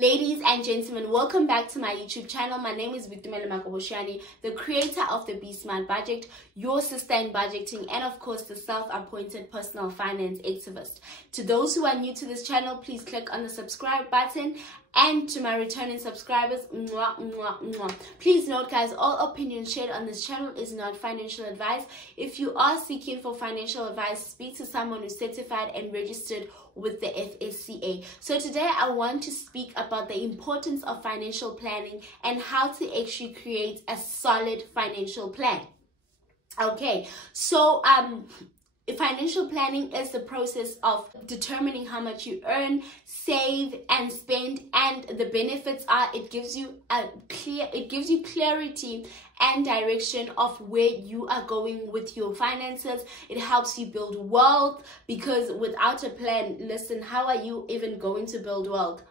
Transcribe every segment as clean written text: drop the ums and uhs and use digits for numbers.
Ladies and gentlemen, welcome back to my YouTube channel. My name is Victumelo Makoboshani, the creator of the Be Smart Budget, your sister in budgeting, and of course the self-appointed personal finance activist. To those who are new to this channel, please click on the subscribe button. And to my returning subscribers, mwah, mwah, mwah. Please note, guys, all opinions shared on this channel is not financial advice. If you are seeking for financial advice, speak to someone who's certified and registered with the FSCA. So today I want to speak about the importance of financial planning and how to actually create a solid financial plan. Okay, so financial planning is the process of determining how much you earn, save, and spend, and the benefits are it gives you clarity and direction of where you are going with your finances. It helps you build wealth, because without a plan, listen, how are you even going to build wealth?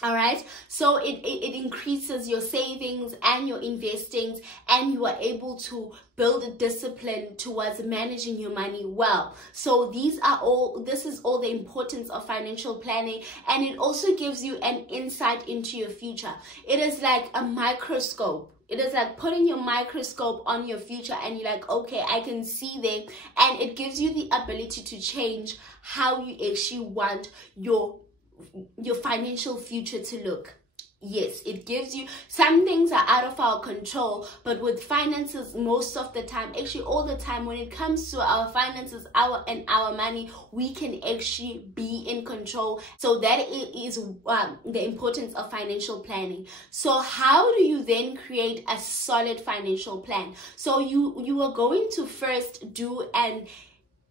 All right, so it increases your savings and your investings, and you are able to build a discipline towards managing your money well. So this is all the importance of financial planning, and it also gives you an insight into your future. It is like a microscope. It is like putting your microscope on your future, and you're like, okay, I can see there, and it gives you the ability to change how you actually want your financial future to look. Yes, it gives you, some things are out of our control, but with finances, most of the time, actually all the time, when it comes to our finances, our money, we can actually be in control. So that is the importance of financial planning. So how do you then create a solid financial plan? So you are going to first do an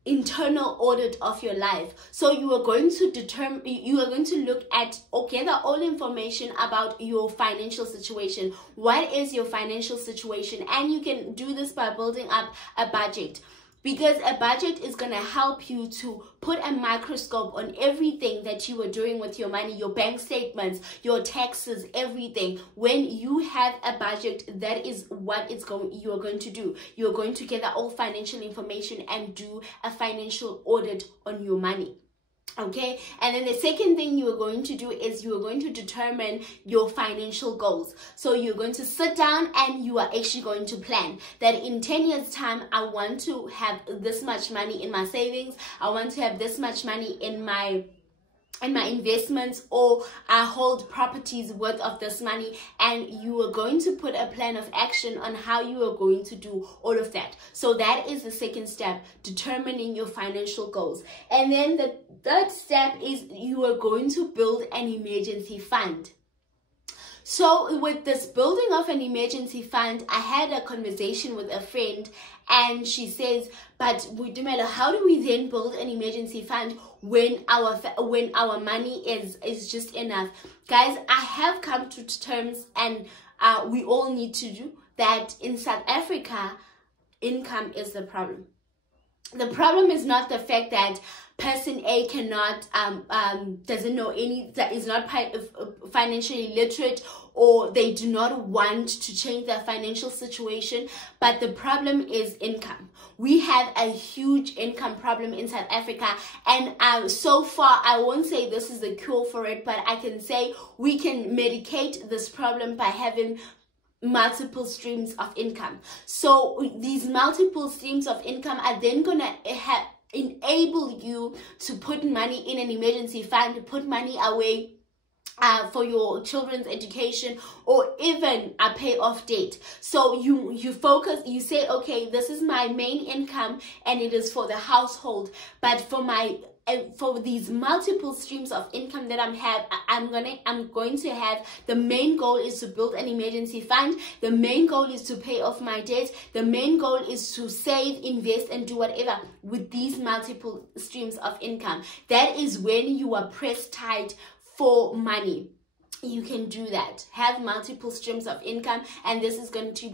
internal audit of your life. So you are going to look at, gather all information about your financial situation. What is your financial situation? And you can do this by building up a budget, because a budget is going to help you to put a microscope on everything that you are doing with your money, your bank statements, your taxes, everything. When you have a budget, that is what you are going to do. You are going to gather all financial information and do a financial audit on your money. Okay, and then the second thing you are going to do is you are going to determine your financial goals. So you're going to sit down and you are actually going to plan that in 10 years time, I want to have this much money in my savings. I want to have this much money in my investments, or I hold properties worth of this money, and you are going to put a plan of action on how you are going to do all of that. So that is the second step, determining your financial goals. And then the third step is you are going to build an emergency fund. So with this building of an emergency fund, I had a conversation with a friend, and she says, but Victumelo, how do we then build an emergency fund when our money is just enough? Guys, I have come to terms, and we all need to do that. In South Africa, income is the problem. The problem is not the fact that person A cannot doesn't know that is not financially literate, or they do not want to change their financial situation, but the problem is income. We have a huge income problem in South Africa, and so far I won't say this is the cure for it, but I can say we can medicate this problem by having multiple streams of income. So these multiple streams of income are then gonna enable you to put money in an emergency fund, to put money away for your children's education, or even a pay off debt. So you focus, you say, okay, this is my main income and it is for the household, but for these multiple streams of income that I'm going to have, the main goal is to build an emergency fund. The main goal is to pay off my debt. The main goal is to save, invest, and do whatever with these multiple streams of income. That is when you are pressed tight for money. You can do that. Have multiple streams of income, and this is going to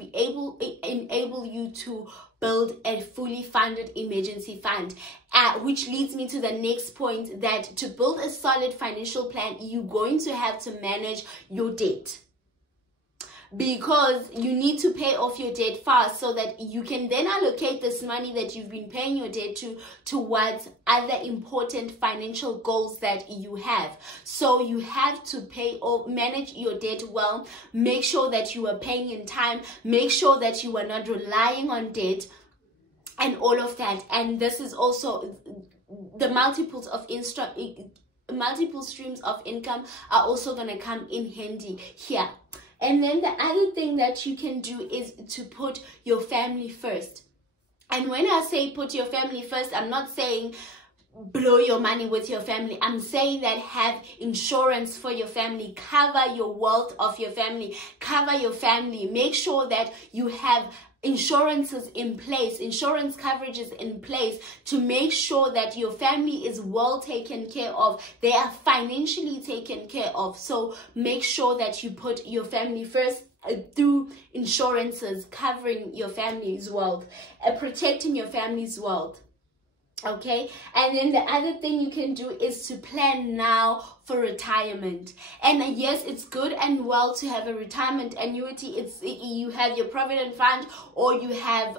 enable you to build a fully funded emergency fund, which leads me to the next point, that to build a solid financial plan, you're going to have to manage your debt. because you need to pay off your debt fast so that you can then allocate this money that you've been paying your debt towards other important financial goals that you have. So you have to pay or manage your debt well. Make sure that you are paying in time. Make sure that you are not relying on debt and all of that. And this is also the multiple streams of income are also going to come in handy here. And then the other thing that you can do is to put your family first. And when I say put your family first, I'm not saying blow your money with your family. I'm saying that have insurance for your family, cover your wealth of your family, cover your family. Make sure that you have insurances in place, insurance coverages in place to make sure that your family is well taken care of. They are financially taken care of. So make sure that you put your family first through insurances, covering your family's wealth, protecting your family's wealth. Okay, and then the other thing you can do is to plan now for retirement. And yes, it's good and well to have a retirement annuity. You have your provident fund or you have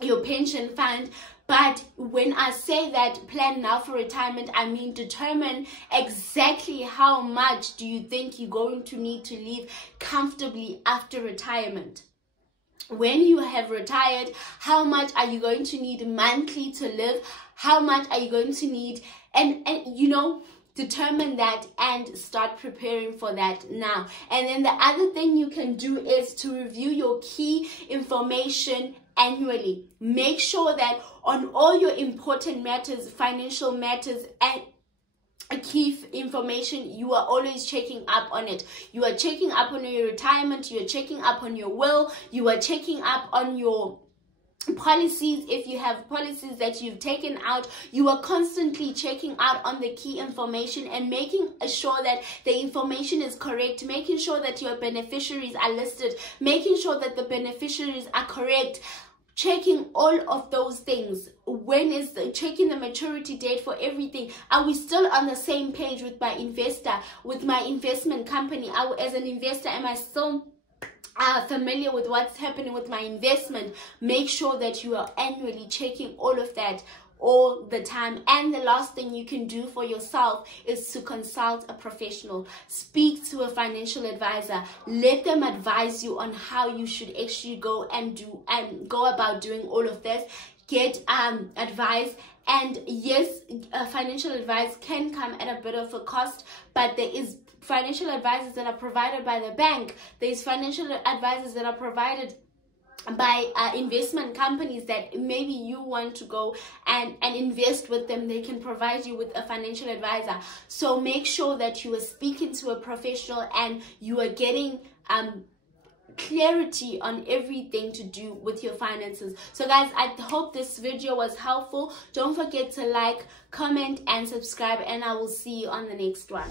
your pension fund. But when I say that plan now for retirement, I mean determine exactly how much do you think you're going to need to live comfortably after retirement. When you have retired, how much are you going to need monthly to live? How much are you going to need? And you know, determine that and start preparing for that now. And then the other thing you can do is to review your key information annually. Make sure that on all your important matters, financial matters, and key information, you are always checking up on it. You are checking up on your retirement, you are checking up on your will, you are checking up on your policies. If you have policies that you've taken out, you are constantly checking out on the key information and making sure that the information is correct, making sure that your beneficiaries are listed, making sure that the beneficiaries are correct. Checking all of those things. When is checking the maturity date for everything? Are we still on the same page with my investor, with my investment company? As an investor, am I still familiar with what's happening with my investment? Make sure that you are annually checking all of that all the time. And the last thing you can do for yourself is to consult a professional. Speak to a financial advisor. Let them advise you on how you should actually go about doing all of this. Get advice. And yes, financial advice can come at a bit of a cost, but there is financial advisors that are provided by the bank. There's financial advisors that are provided by investment companies that maybe you want to go and invest with them. They can provide you with a financial advisor. So make sure that you are speaking to a professional and you are getting clarity on everything to do with your finances. So guys, I hope this video was helpful. Don't forget to like, comment, and subscribe, and I will see you on the next one.